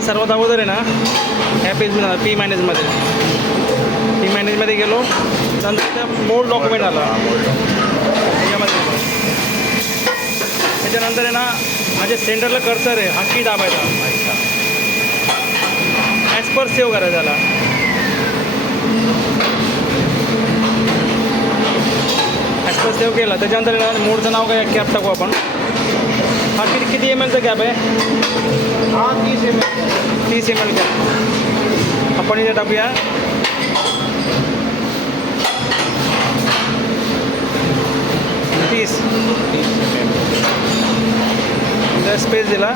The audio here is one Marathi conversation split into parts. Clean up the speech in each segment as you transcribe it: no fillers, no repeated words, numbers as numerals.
आपण सर्वात अगोदर आहे ना ह्या पेजमध्ये पी मॅनेजमध्ये गेलो. नंतर त्या मोड डॉक्युमेंट आला त्याच्यामध्ये गेलो. त्याच्यानंतर आहे ना माझ्या सेंटरला कर्सर आहे हा की दाबायचा. ॲज पर सेव्ह करायचा त्याला. ॲज पर सेव्ह केला त्याच्यानंतर आहे ना मोडचं नाव काय कॅप टाकू आपण. हा किती एम एलचा कॅप आहे. हा 30 ml कॅप आपण इथे टाकूया. स्पेस दिला.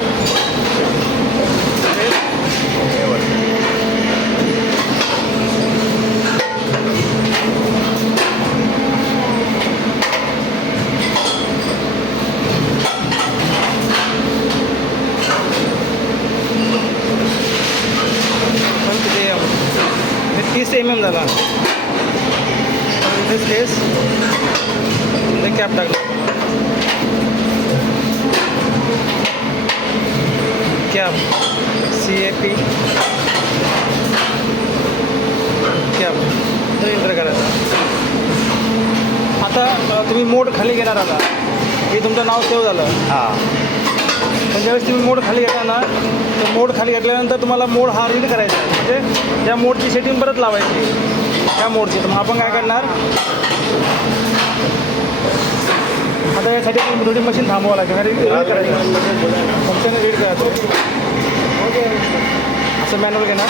हे 30 mm झाला. इथे स्पेस कॅप टाकला. कॅप CAP कॅप तर एंटर करायचं. आता तुम्ही मोड खाली घेणार आता हे तुमचं नाव सेव्ह झालं. हां. पण ज्यावेळेस तुम्ही मोड खाली घेता ना तर मोड खाली घेतल्यानंतर तुम्हाला मोड हा रीड करायचा आहे. म्हणजे त्या मोडची सेटिंग परत लावायची त्या मोडची. तर मग आपण काय करणार आता यासाठी थोडी मशीन थांबवावं लागेल. रीड करायचं फंक्शन रीड करायचं. असं मॅन्युअल घेणार.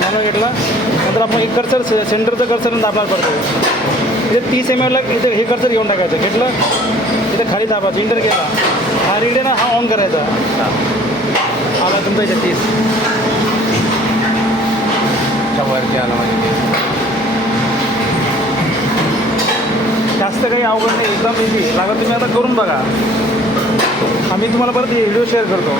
मॅन्युअल घेतला नंतर आपण एक कर्सर सेंटरचं कर्सर दाबणार पडतो. इथे 30 ml इथे हे कर्सर घेऊन टाकायचं. घेतलं इथे खाली दाबायचं. इंटर केला हा रीड आहे ना हा ऑन करायचा. आला तुमचा इथे 30 वरती आला म्हणजे जास्त काही अवघड नाही. एकदम इझी लागत. तुम्ही आता करून बघा. आम्ही तुम्हाला परत व्हिडिओ शेअर करतो.